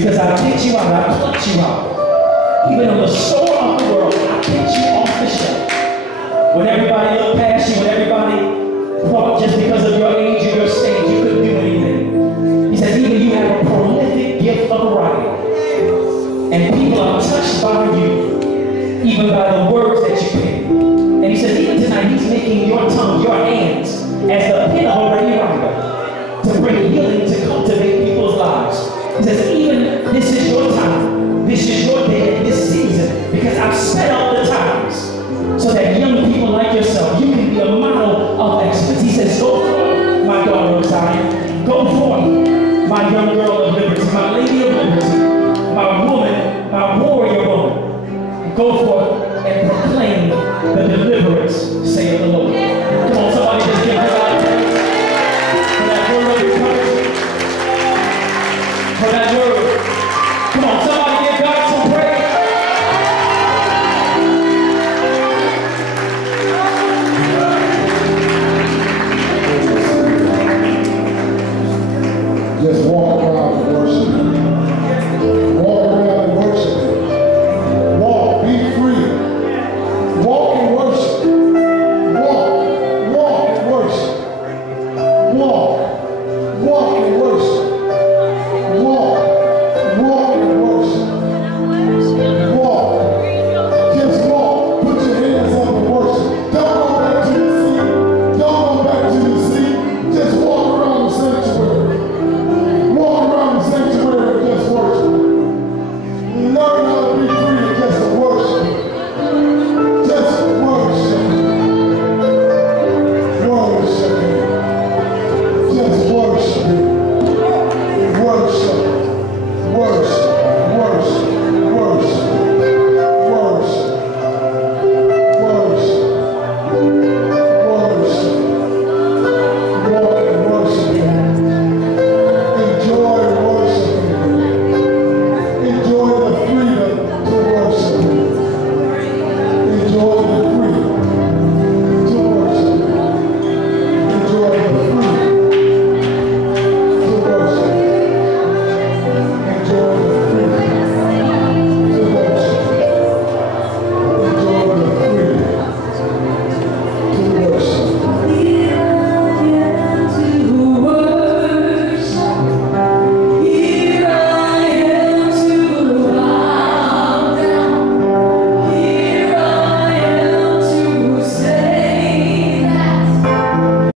Because I picked you out, I plucked you out. Even in the store of the world, I picked you off the shelf. When everybody looked past you, when everybody thought just because of your age or your stage, you couldn't do anything. He says, even you have a prolific gift of writing. And people are touched by you, even by the words that you pick. And he says, even tonight, he's making your tongue, your hands, as the pen of a ready writer, to bring healing, to cultivate people's lives. He says, even this is your time, this is your day, this season, because I've set up the times so that young people like yourself, you can be a model of excellence. He says, go forth, my daughter of Zion. Go forth, my young girl of liberty, my lady of liberty, my woman, my warrior woman. Go forth and proclaim the deliverance, saith the Lord. Come on, somebody just give God praise for that word of encouragement, for that word. Come on, somebody give God some praise. Just walk around and worship. Walk around and worship. Walk, be free. Walk and worship. Walk and worship. Walk and worship. Walk and worship. Walk. Just walk. Put your hands on the worship. Don't go back to the seat. Don't go back to the seat. Just walk around the sanctuary. Walk around the sanctuary and just worship. Learn how